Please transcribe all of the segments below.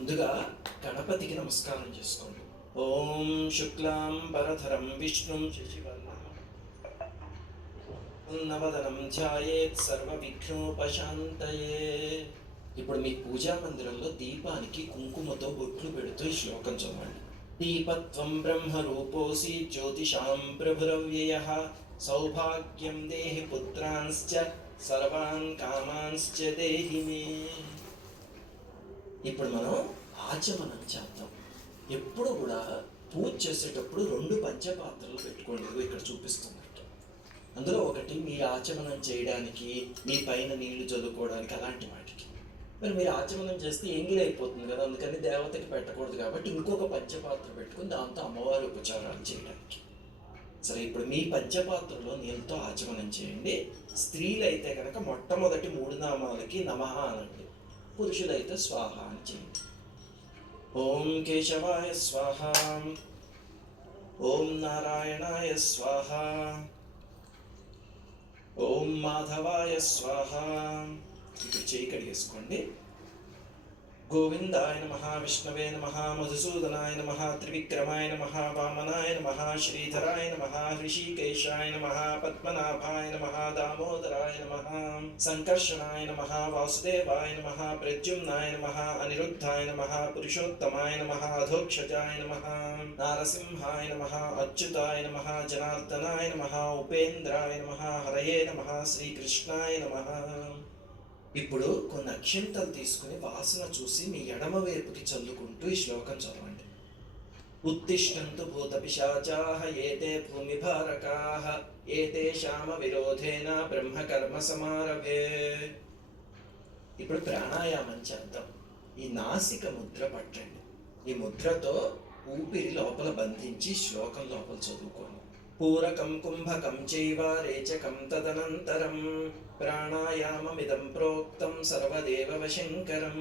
ముందుగా గణపతికి నమస్కారం చేసుకోండి. ఓం శుక్లాం వరధరం విష్ణుం శశివర్ణం నవదనం ధ్యాయేత్ సర్వ విఘ్నోపశాంతయే. ఇప్పుడు మీ పూజా మందిరంలో దీపానికి కుంకుమతో బొట్లు పెడుతూ ఈ శ్లోకం చదవండి. దీపత్వం బ్రహ్మ రూపోసి జ్యోతిషాం ప్రభురవ్యయః సౌభాగ్యం దేహి పుత్రాంశ్చ సర్వాన్ కామాంశ్చ దేహి మే. ఇప్పుడు మనం ఆచమనం చేద్దాం. ఎప్పుడు కూడా పూజ చేసేటప్పుడు 2 పంచపాత్రలు పెట్టుకోండి. ఇక్కడ చూపిస్తున్నట్టు అందులో ఒకటి మీరు ఆచమనం చేయడానికి, మీ పైన నీళ్లు చదువుకోవడానికి, అలాంటి వాటికి. మరి మీరు ఆచమనం చేస్తే ఎంగిలి అయిపోతుంది కదా, అందుకని దేవతకి పెట్టకూడదు కాబట్టి ఇంకొక పంచపాత్ర పెట్టుకుని దాంతో అమ్మవారి ఉపచారాలు చేయడానికి. సరే, ఇప్పుడు మీ పంచపాత్రలో నీళ్ళతో ఆచమనం చేయండి. స్త్రీలైతే కనుక మొట్టమొదటి 3 నామాలకి నమః అనండి. పురుషులైతే స్వాహ అని చేయండి. ఓం కేశవాయ స్వాహ, ఓం నారాయణాయ స్వాహ, ఓం మాధవాయ స్వాహ. ఇప్పుడు చేయి కడిగేసుకోండి. గోవిందాయ నమః, విష్ణవే నమః, మధుసూదనాయ నమః, త్రివిక్రమాయ నమః, వామనాయ నమః, శ్రీధరాయ నమః, హృషికేశాయ నమః, పద్మనాభాయ నమః, దామోదరాయ నమః, సంకర్షణాయ నమః, వాసుదేవాయ నమః, ప్రద్యుమ్నాయ నమః, అనిరుద్ధాయ నమః, పురుషోత్తమాయ నమః, అధోక్షజాయ నమః, నారసింహాయ నమః, అచ్యుతాయ నమః, జనార్దనాయ నమః, ఉపేంద్రాయ నమః, హరయే నమః, శ్రీకృష్ణాయ నమః. ఇప్పుడు కొన్ని అక్షంతలు తీసుకుని వాసన చూసి మీ ఎడమ వైపుకి చల్లుకుంటూ ఈ శ్లోకం చదవండి. ఉత్తిష్టంతు భూత పిశాచాః ఏతే భూమిభారకాః ఏతేషామ విరోధేన బ్రహ్మకర్మ సమారభే. ఇప్పుడు ప్రాణాయామం చేద్దాం. ఈ నాసిక ముద్ర పట్టండి. ఈ ముద్రతో ఊపిరి లోపల బంధించి శ్లోకం లోపల చదువుకోండి. పూరకం కుంభకం చైవ రేచకం తదనంతరం ప్రాణాయామమిదం ప్రోక్తం సర్వదేవ వశంకరం.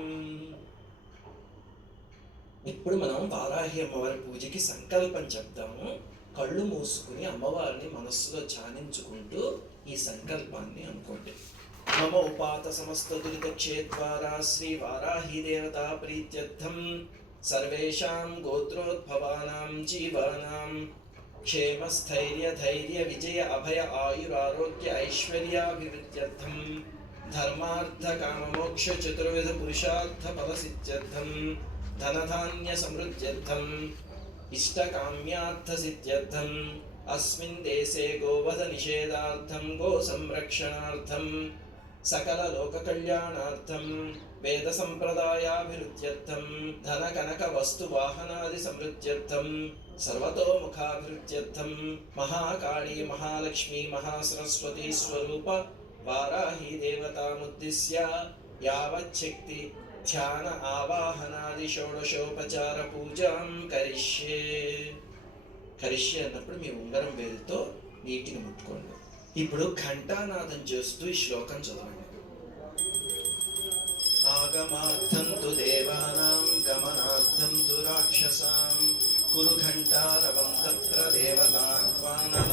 ఇప్పుడు మనం వారాహి అమ్మవారి పూజకి సంకల్పం చెప్తాము. కళ్ళు మూసుకుని అమ్మవారిని మనస్సులో ధ్యానించుకుంటూ ఈ సంకల్పాన్ని అనుకోండి. మమ ఉపాత సమస్త దురిత క్షేత్వారా శ్రీ వారాహి దేవతా ప్రీత్యర్థం సర్వేషాం గోత్రోద్భవానాం జీవానాం క్షేమ స్థైర్య ధైర్య విజయ అభయ ఆయురారోగ్య ఐశ్వర్యాభివృద్ధ్యర్థం ధర్మార్థ కామ మోక్ష చతుర్విధ పురుషార్థ ఫలసిద్ధ్యర్థం ధనధాన్య సమృద్ధ్యర్థం ఇష్టకామ్యార్థ సిద్ధ్యర్థం అస్మిన్ దేశే గోవధ నిషేధార్థం గో సంరక్షణార్థం సకల లోక కళ్యాణార్థం వేద సంప్రదాయాభివృద్ధ్యర్థం ధన కనక వస్తు వాహనాది సమృద్ధ్యర్థం సర్వతోముఖాభివృద్ధ్యర్థం మహాకాళీ మహాలక్ష్మీ మహాసరస్వతీ స్వరూప వారాహి దేవతాముద్దిశ్య యావచ్చక్తి ధ్యాన ఆవాహనాది షోడశోపచార పూజాం కరిష్యే. కరిష్యే అన్నప్పుడు మీ ఉంగరం వేలుతో నీటిని ముట్టుకోండి. ఇప్పుడు ఘంటానాదం చేస్తూ ఈ శ్లోకం చదవండి. ఆగమార్థం తు దేవానాం గమనార్థం తు రాక్షసాం కురు ఘంటారవం తత్ర దేవతాహ్వానలాంఛనం.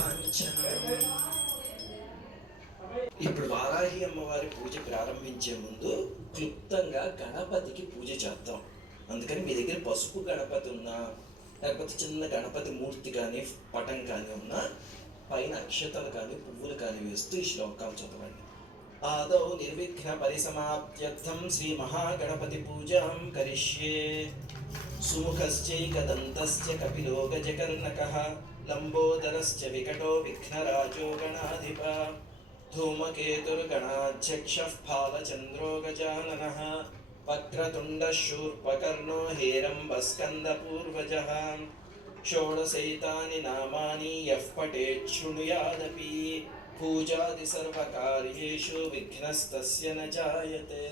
ఇప్పుడు వారాహి అమ్మవారి పూజ ప్రారంభించే ముందు క్లుప్తంగా గణపతికి పూజ చేద్దాం. అందుకని మీ దగ్గర పసుపు గణపతి ఉన్నా, లేకపోతే చిన్న గణపతి మూర్తి కానీ పటం కానీ ఉన్నా, పైన అక్షతలు కానీ పువ్వులు కానీ వేస్తూ ఈ శ్లోకాలు చదవండి. ఆదౌ నిర్విఘ్న పరిసమాప్త్యర్థం శ్రీ మహాగణపతి పూజాం కరిష్యే. సుముఖశ్చైకదంతస్య కపిలో గజకర్ణకః లంబోదరశ్చ వికటో విఘ్నరాజో గణాధిప ధూమకేతుర్గణాధ్యక్షః ఫాలచంద్రో గజాననః వక్రతుండః శూర్పకర్ణో హేరంబస్కందపూర్వజः షోడశైతాని నామాని యః పఠేత్ శృణుయాదపి పూజాది సర్వకార్యేషు విఘ్నస్తస్య న జాయతే.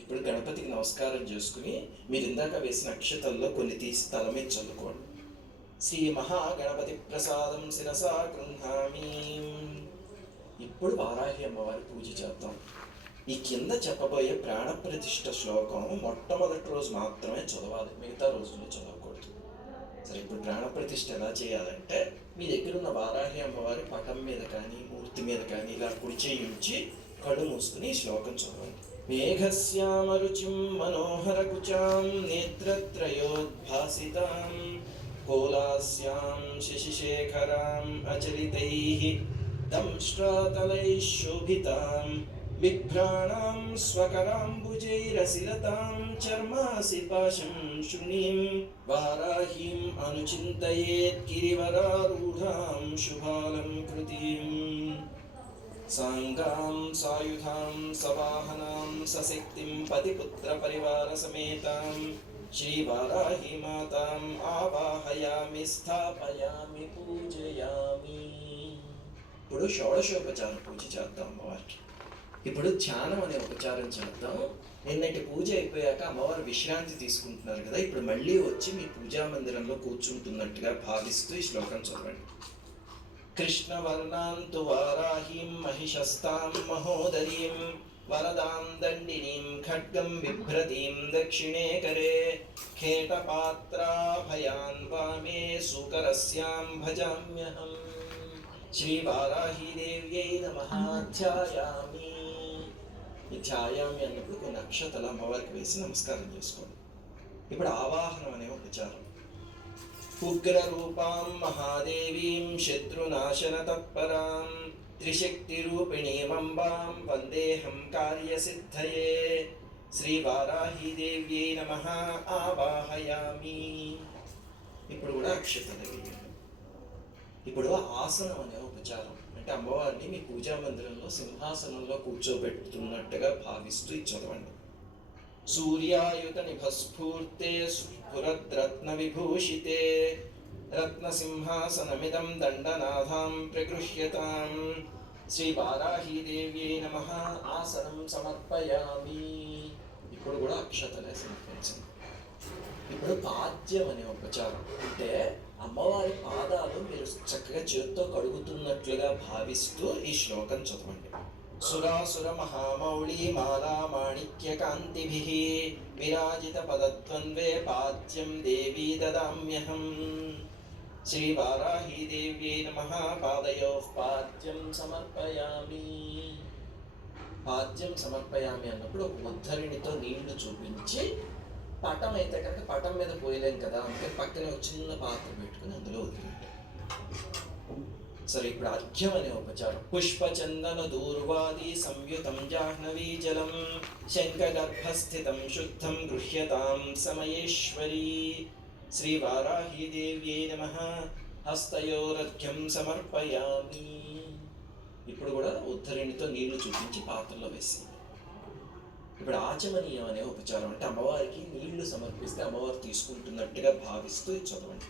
ఇప్పుడు గణపతికి నమస్కారం చేసుకుని మీరు ఇందాక వేసిన అక్షతల్లో కొన్ని తీసి తల మీద చల్లుకోండి. శ్రీ మహాగణపతి ప్రసాదం శిరసా గృహామి. ఇప్పుడు వారాహి అమ్మవారి పూజ చేద్దాం. ఈ కింద చెప్పబోయే ప్రాణప్రతిష్ఠ శ్లోకం మొట్టమొదటి రోజు మాత్రమే చదవాలి, మిగతా రోజుల్లో చదవకూడదు. సరే, ఇప్పుడు ప్రాణప్రతిష్ఠ ఎలా చేయాలంటే మీ దగ్గర ఉన్న వారాహి అమ్మవారి పటం మీద కానీ మూర్తి మీద కానీ ఇలా కుడి చేయి ఉంచి కళ్ళు మూసుకుని శ్లోకం చదవండి. మేఘశ్యామరుచిం మనోహరకుచాం నేత్రత్రయోద్భాసితాం కోలాస్యాం శశిశేఖరాం అచలితైః దంష్ట్రాతలైః శోభితాం బిభ్రాణాం స్వకరాంబుజైరసిలతాం చర్మాసి పాశం శృణీం వారాహీం అనుచింతయేత్ గిరివరారూఢాం శుభాలం కృతిం సాంగాం సాయుధాం సవాహనాం సశక్తిం పతిపుత్ర పరివార సమేతాం శ్రీవారాహి మాతాం ఆవాహయామి స్థాపయామి పూజయామి. ఇప్పుడు షోడశోపచార పూజ చేద్దాం అమ్మవారికి. ఇప్పుడు ధ్యానం అనే ఉపచారం చేద్దాం. నిన్నటి పూజ అయిపోయాక అమ్మవారు విశ్రాంతి తీసుకుంటున్నారు కదా, ఇప్పుడు మళ్ళీ వచ్చి మీ పూజా మందిరంలో కూర్చుంటున్నట్టుగా భావిస్తూ ఈ శ్లోకం చదవండి. కృష్ణవర్ణాంతు వారాహీం మహిషస్తాం మహోదరీం వరదాం దండినీం ఖడ్గం బిభ్రతీం దక్షిణే కరే ఖేటపాత్రాభయాన్ వామే సుకరస్యాం భజామ్యహం. శ్రీవారాహీదేవ్యై నమః. ధ్యాయామి. ఈ ధ్యాయామి అన్నప్పుడు కొన్ని అక్షతలు అమ్మవారికి వేసి నమస్కారం చేసుకోండి. ఇప్పుడు ఆవాహనం అనే ఉపచారం. ఉగ్రరూపాం మహాదేవీం శత్రునాశన తత్పరాం త్రిశక్తిరూపిణీమంబాం వందేహం కార్యసిద్ధయే శ్రీవారాహీదేవ్యై నమః. ఆవాహయామి. ఇప్పుడు కూడా అక్షతలు వేయండి. ఇప్పుడు ఆసనం అనే ఉపచారం అంటే అమ్మవారిని మీ పూజా మందిరంలో సింహాసనంలో కూర్చోబెట్టుతున్నట్టుగా భావిస్తూ చదవండి. సూర్యాయుత నిభస్ఫూర్తే స్ఫురద్రత్న విభూషితే రత్నసింహాసనమిదం దండనాథాం ప్రగృహ్యతాం శ్రీవారాహీదేవ్యై నమః. ఆసనం సమర్పయామి. ఇప్పుడు కూడా అక్షతలే సమర్పించండి. ఇప్పుడు పాద్యం అనే ఉపచారం అంటే అమ్మవారి పాదాలు మీరు చక్కగా చేత్తో కడుగుతున్నట్లుగా భావిస్తూ ఈ శ్లోకం చదవండి. సురాసుర మహామౌళి మాలా మాణిక్య కాంతిభిః విరాజిత పదద్వంద్వే పాద్యం దేవీ దదామ్యహం. శ్రీవారాహీదేవ్యై నమః. పాదయోః పాద్యం సమర్పయామి. పాద్యం సమర్పయామి అన్నప్పుడు ఒక ఉద్ధరిణితో నీళ్లు చూపించి, పటం అయితే కనుక పటం మీద పోయలేం కదా, అంటే పక్కనే ఒక చిన్న పాత్ర పెట్టుకుని అందులో వదిలింటాం. సరే, ఇప్పుడు అర్ఘ్యం అనే ఉపచారం. పుష్పచందన దూర్వాది సంయుతం జాహ్నవీ జలం శంఖగర్భస్థితం శుద్ధం గృహ్యతాం సమయేశ్వరీ శ్రీవారాహీదేవ్యై నమః. హస్తయోరర్ఘ్యం సమర్పయామి. ఇప్పుడు కూడా ఉద్ధరిణితో నీళ్లు చూపించి పాత్రలో వేసి. ఇప్పుడు ఆచమనీయం అనే ఉపచారం అంటే అమ్మవారికి నీళ్లు సమర్పిస్తే అమ్మవారు తీసుకుంటున్నట్టుగా భావిస్తూ చదవండి.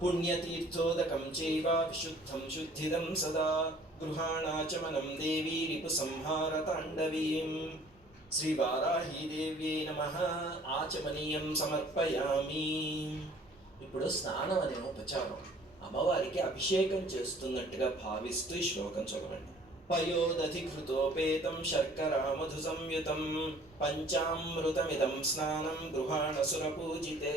పుణ్యతీర్థోదకం చైవ విశుద్ధం శుద్ధిదం సదా గృహాణాచమనం దేవీ రిపు సంహార తాండవీం శ్రీవారాహీదేవ్యై నమః. ఆచమనీయం సమర్పయామి. ఇప్పుడు స్నానం అనే ఉపచారం అమ్మవారికి అభిషేకం చేస్తున్నట్టుగా భావిస్తూ ఈ శ్లోకం చదవండి. పయోదధికృతోపేతం శర్కరా మధు సంయుతం పంచామృతమిదం స్నానం గృహాణసురపూజితే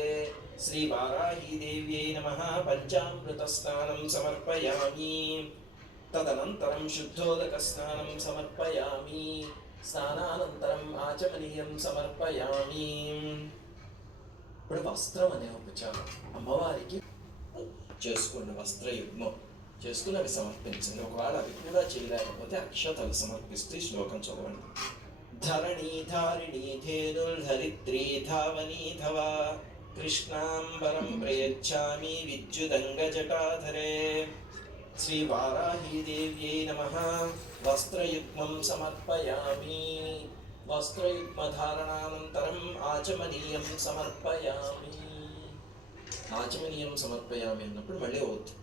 శ్రీవారాహీదేవ్యై నమః. పంచామృత స్నానం సమర్పయామి. తదనంతరం శుద్ధోదక స్నానం సమర్పయామి. స్నానానంతరం ఆచమనీయం సమర్పయామి. ఇప్పుడు వస్త్రం అనే ఉపచారం అమ్మవారికి చేసుకున్న వస్త్రయుగ్మం చేసుకుని అవి సమర్పించండి. ఒకవేళ అవి కూడా చేయలేకపోతే అక్షతలు సమర్పిస్తూ శ్లోకం చదవండి. ధరణీ ధారిణీ ధేనుర్ధరిత్రీ ధావనీధవ కృష్ణాంబరం ప్రయచ్ఛామి విద్యుదంగజటాధరే శ్రీవారాహీదేవ్యై నమః. వస్త్రయుగ్మం సమర్పయామి. వస్త్రయుగ్మధారణానంతరం ఆచమనీయం సమర్పయామి. ఆచమనీయం సమర్పయామి అన్నప్పుడు మళ్ళీ అవుతుంది.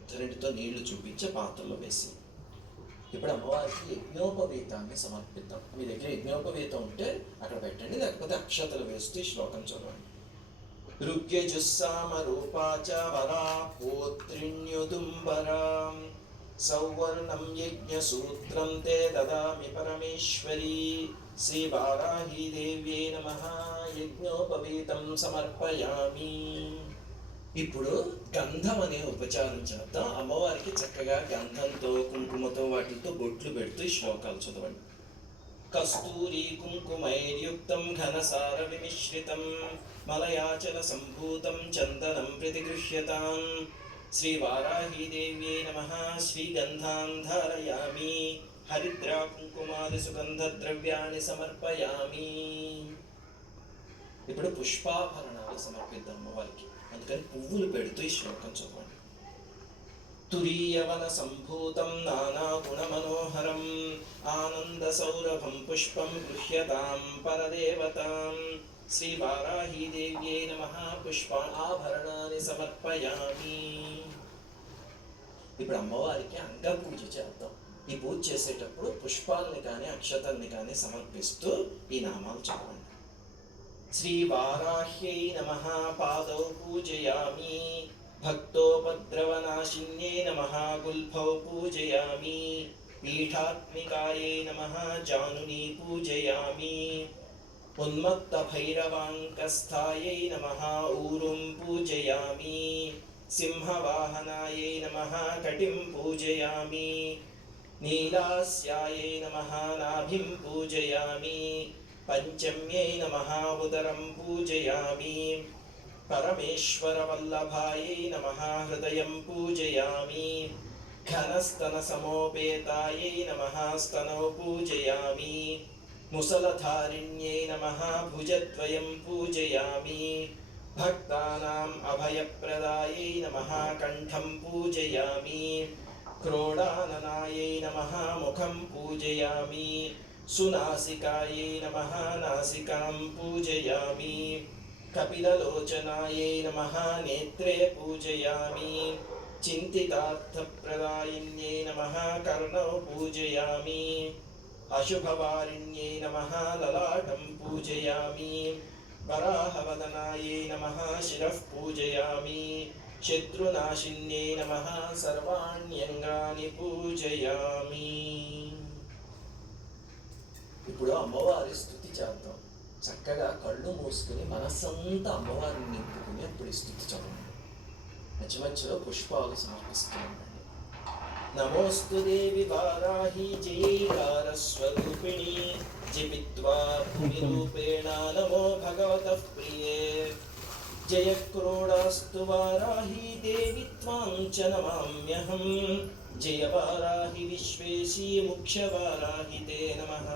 ఉద్ధరిణితో నీళ్లు చూపించే పాత్రలో వేసి ఇప్పుడు అమ్మవారికి యజ్ఞోపవీతాన్ని సమర్పిద్దాం. మీ దగ్గర యజ్ఞోపవీతం ఉంటే అక్కడ పెట్టండి, లేకపోతే అక్షతలు వేస్తూ ఈ శ్లోకం చదవండి. ఋగ్యజుస్సామరూపాచ వరా పోత్రిణ్యుదుంబరాం సౌవర్ణం యజ్ఞసూత్రం తే దదామి పరమేశ్వరీ శ్రీవారాహీ దేవ్యై నమః యజ్ఞోపవీతం సమర్పయామి. ఇప్పుడు గంధం అనే ఉపచారం చేద్దాం. అమ్మవారికి చక్కగా గంధంతో కుంకుమతో వాటితో బొట్లు పెడుతూ ఈ శ్లోకాలు చదవండి. కస్తూరి కుంకుమైర్యుక్తం ఘనసార విమిశ్రితం మలయాచల సంభూతం చందనం ప్రతిగృహ్యతాం శ్రీవారాహీ దేవ్యై నమః శ్రీగంధాన్ ధారయామి హరిద్రా కుంకుమాది సుగంధ ద్రవ్యాన్ని సమర్పయామి. ఇప్పుడు పుష్పాభరణాలు సమర్పిద్దాం అమ్మవారికి, అందుకని పువ్వులు పెడుతూ ఈ శ్లోకం చదవండి. తురీయవన సంభూతం నానా గుణమనోహరం ఆనంద సౌరభం పుష్పం గృహ్యతాం పరదేవతాం శ్రీవారాహీ దేవ్యై నమః పుష్పాభరణాన్ని సమర్పయామి. ఇప్పుడు అమ్మవారికి అంగ పూజ చేద్దాం. ఈ పూజ చేసేటప్పుడు పుష్పాలని కానీ అక్షతల్ని కానీ సమర్పిస్తూ ఈ నామాలు చదవండి. శ్రీవారాహ్యై నమః పాదౌ పూజయామి భక్తోపద్రవనాశిన్యై నమః గుల్ఫౌ పూజయామి పీఠాత్మికాయై నమః జానునీ పూజయామి ఉన్మత్తభైరవాంకస్థాయై నమః ఊరుం పూజయామి సింహవాహనాయై నమః కటిం పూజయామి నీలాస్యాయై నమః నాభిం పూజయామి పంచమ్యై నమః ఉదరం పూజయామి పరమేశ్వరవల్లభాయై నమః హృదయం పూజయామి ఘనస్తన సమోపేతాయై నమః స్తనౌ పూజయామి ముసలధారిణ్యై నమః భుజద్వయం పూజయామి భక్తానాం అభయప్రదాయై నమః కంఠం పూజయామి క్రోడాననాయై నమః ముఖం పూజయామి సునాసికాయై నమః నాసికాం పూజయామి కపిలలోచనాయై నమః నేత్రే పూజయామి చింతితార్థప్రదాయిన్యై నమః కర్ణౌ పూజయామి అశుభవారిణ్యై నమః లలాటం పూజయామి వరాహవదనాయై నమః శిరః పూజయామి శత్రునాశిన్యై నమః సర్వాణ్యంగాని పూజయామి. ఇప్పుడు అమ్మవారి స్తుతి చేద్దాం. చక్కగా కళ్ళు మూసుకుని మనస్సంతా అమ్మవారిని నింపుకుని అప్పుడు ఈ స్తుతి చదవండి. మధ్య మధ్యలో పుష్పాలు సమర్పిస్తూ ఉండండి. నమోస్తు దేవి వారాహి జయైకార స్వరూపిణి జపిత్వా భూమి రూపేణ నమో భగవతః ప్రియే జయక్రోడాస్తు వారాహి దేవి త్వాం చ నమామ్యహం జయ వారాహి విశ్వేశీ ముఖ్యవారాహి తే నమః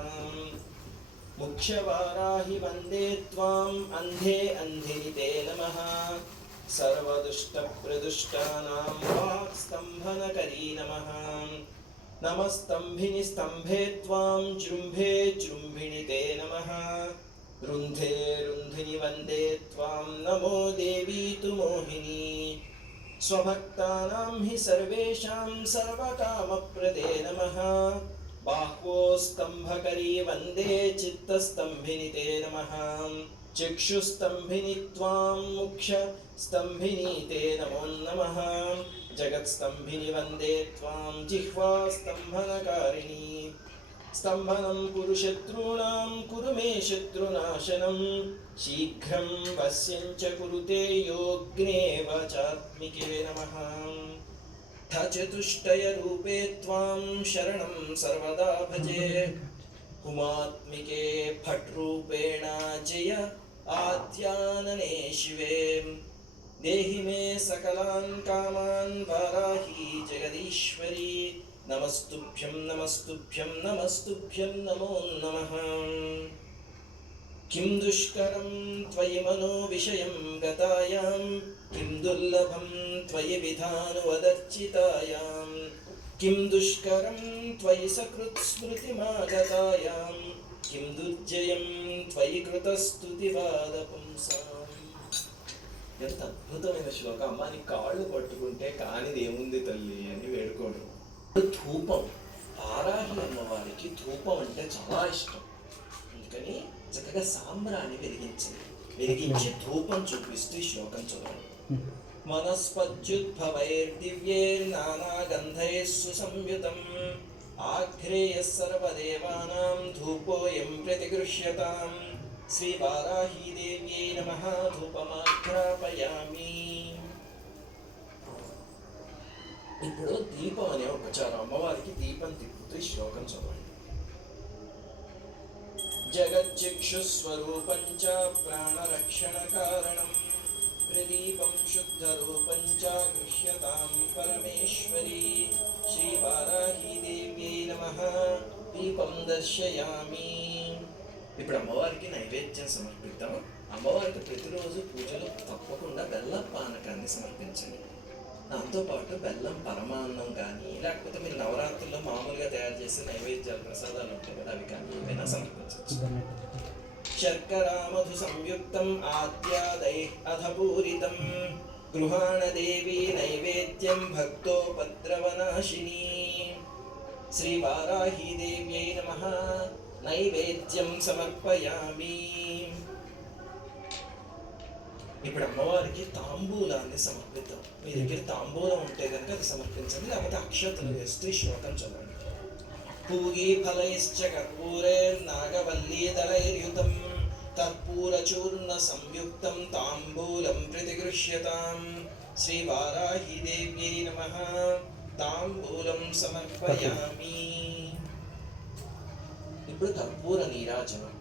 ముఖ్యవారాహి వందే త్వాం అంధే అంధిని తే నమః సర్వదుష్టప్రదుష్టానాం వాక్స్తంభనకరీ నమః నమస్తంభిని స్తంభే త్వాం జృంభే జృంభిణి తే నమః రుంధే రుంధిని వందే త్వాం నమో దేవీ తు మోహిని స్వభక్తానాం హి సర్వేషాం సర్వకామప్రదే నమః బాహ్వోస్తంభకరీ వందే చిత్తస్తంభిని తే నమః చక్షుస్తంభిని త్వాం ముఖ్యస్తంభిని తే నమో నమః జగత్స్తంభిని వందే త్వాం జిహ్వాస్తంభనకారిణి స్తంభనం కురు శత్రూణాం కురు మే శత్రునాశనం శీఘ్రం వశ్యం చ కురుతే యోగ్నేవ చాత్మికే నమః చతుష్టయ రూపే త్వాం శరణం సర్వదా భజే ఉమాత్మికే ఫట్ రూపేణ జయ ఆద్యాననే శివే దేహి మే సకలాన్ కామాన్ వారాహి జగదీశ్వరి నమస్తుభ్యం నమస్తుభ్యం నమస్తుభ్యం నమో నమః కిం దుష్కరం త్వయి మనో విషయం గతాయాం కిం దుర్లభం త్వయి విధానువదర్చితాయాం కిం దుష్కరం త్వయి సకృత్ స్మృతిమాగతాయాం కిం దుర్జయం త్వయి కృతస్తుతివాద పుంసాం. ఎంత అద్భుతమైన శ్లోకం. అమ్మ నీ కాళ్ళు పట్టుకుంటే కానిది ఏముంది తల్లి అని వేడుకోవడం. ధూపం వారాహి అమ్మవారికి ధూపం అంటే చాలా ఇష్టం. అందుకని చక్కగా సాంబ్రాన్ని వెలిగించి ధూపం చూపిస్తూ ఈ శ్లోకం చదవండి. మనస్పత్యుద్భవైర్దివ్యైర్నానాగంధైః సుసంయుతం ఆఘ్రేయః సర్వదేవానాం ధూపోయం ప్రతిగృహ్యతాం శ్రీ వారాహీదేవ్యై నమః ధూపమాఘ్రాపయామి. ఇప్పుడు దీపం అనే ఉపచారం, అమ్మవారికి దీపం తిప్పుతూ ఈ శ్లోకం చదవండి. జగచ్చిక్షుస్వరూపం చ ప్రాణరక్షణ కారణం ప్రదీపం శుద్ధరూపం చ గృహ్యతాం పరమేశ్వరీ శ్రీ వారాహీదేవ్యై నమః దీపం దర్శయామి. ఇప్పుడు అమ్మవారికి నైవేద్యం సమర్పిద్దాం. అమ్మవారికి ప్రతిరోజు పూజలు తప్పకుండా బెల్లం పానకాన్ని సమర్పించండి. దాంతోపాటు బెల్లం పరమాన్నం కానీ, లేకపోతే మీరు నవరాత్రుల్లో మామూలుగా తయారు చేసే నైవేద్యాలు ప్రసాదాలు ఉంటాయి కదా, అవి కానీ ఏమైనా సమర్పించవచ్చు. శర్కరా మధు సంయుక్తం ఆద్యాదైః అధపూరితం గృహాణదేవి నైవేద్యం భక్తోపద్రవనాశిని శ్రీ వారాహీదేవ్యై నమః నైవేద్యం సమర్పయామి. ఇప్పుడు అమ్మవారికి తాంబూలాన్ని సమర్పిద్దాం. మీ దగ్గర తాంబూలం ఉంటే కనుక అది సమర్పించండి, లేకపోతే అక్షతలు వేస్తూ శ్లోకం చదవండి. పూగీ ఫలైశ్చ కర్పూరైర్నాగవల్లీదళైర్యుతం కర్పూరచూర్ణ సంయుక్తం తాంబూలం ప్రతిగృహ్యతాం శ్రీ వారాహీదేవ్యై నమః తాంబూలం సమర్పయామి. ఇప్పుడు కర్పూర నీరాజనం,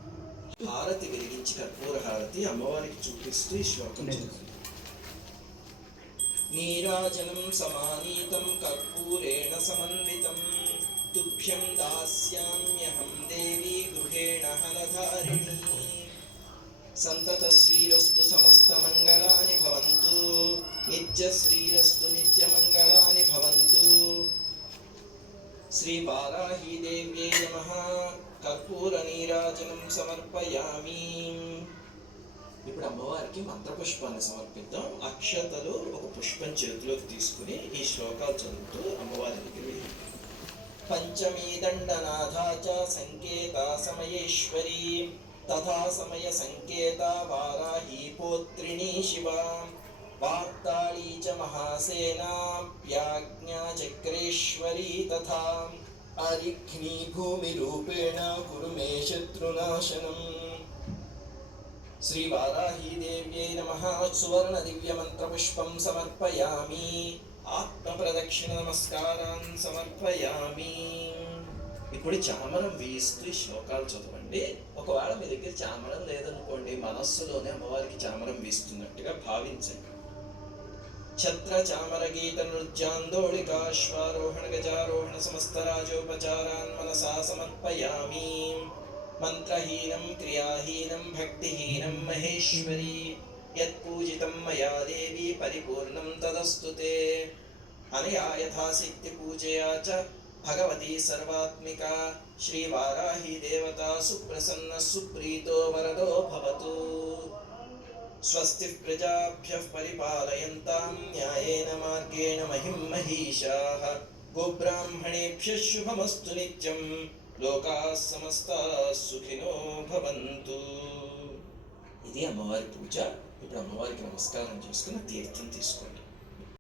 హారతి వెలిగించి కర్పూర హారతి అమ్మవారికి చూపిస్తూ ఈ శ్లోకం చదువుతుంది. నీరాజనం సమానీతం కర్పూరేణ సమన్వితం తుభ్యం దాస్యామ్యహం దేవి గృహేణ హలధారిణి సంతత శ్రీరస్తు సమస్త మంగళాని భవంతు నిత్య శ్రీరస్తు నిత్య మంగళాని భవంతు శ్రీ వారాహీదేవ్యై నమః కర్పూర నీరాజనం సమర్పయామి. ఇప్పుడు అమ్మవారికి మంత్రపుష్పాన్ని సమర్పిద్దాం. అక్షతలు ఒక పుష్పం చేతిలోకి తీసుకుని ఈ శ్లోకాలు చదువుతూ అమ్మవారి దగ్గర వెళ్ళి పంచమీ దండనాథా చ సంకేత సమయేశ్వరీ తథా సమయ సంకేత వారాహీ పోత్రిణీ శివ వార్తాళీ చ మహాసేనా ప్యాజ్ఞా చక్రేశ్వరీ తథా అరిఘ్నీ భూమి రూపేణ కురు మే శత్రునాశనం శ్రీ వారాహీదేవ్యై నమః సువర్ణ దివ్య మంత్రపుష్పం సమర్పయామి. ఆత్మ ప్రదక్షిణ నమస్కారాన్ సమర్పయామి. ఇప్పుడు చామరం వీస్తూ శ్లోకాలు చదవండి. ఒకవేళ మీ దగ్గర చామరం లేదనుకోండి, మనస్సులోనే అమ్మవారికి చామరం వీస్తున్నట్టుగా భావించండి. ఛత్ర చామర గీత నృత్యాందోళికాశ్వారోహణ గజారోహణ సమస్త రాజోపచారాన్ మనసా సమర్పయామి. మంత్రహీనం క్రియాహీనం భక్తిహీనం మహేశ్వరీ యత్పూజితం మయా దేవి పరిపూర్ణం తదస్తుతే అనయా యథాశక్తి పూజయా చ భగవతి సర్వాత్మిక శ్రీ వారాహి దేవత సుప్రసన్న సుప్రీతో వరదో భవతు. స్వస్తి ప్రజాభ్యః పరిపాలయంతాం న్యాయేన మార్గేణ మహిం మహీషాః గోబ్రాహ్మణేభ్యః శుభమస్తు నిత్యం లోకాః సమస్తాః సుఖినో భవంతు. ఇది అమ్మవారి పూజ. ఇప్పుడు అమ్మవారికి నమస్కారం చేసుకుని తీర్థం తీసుకోండి.